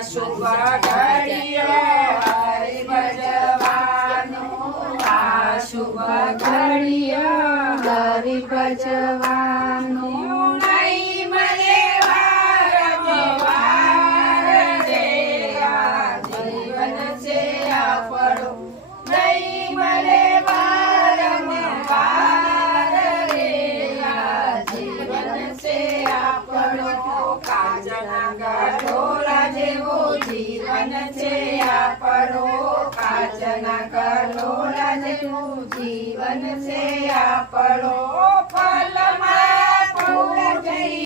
શુભ ઘડીએ હરિ ભજવાનું શુભ ઘડીએ હરિ ભજવાનું નહીં મળે વારંવાર રે આ જીવન છે આપણો નહીં મળે વારંવાર રે આ જીવન છે આપણો કાચના ગઢોલા જેવો જીવન છે આપણો કાચના ગઢોલા જેવું જીવન છે આપણો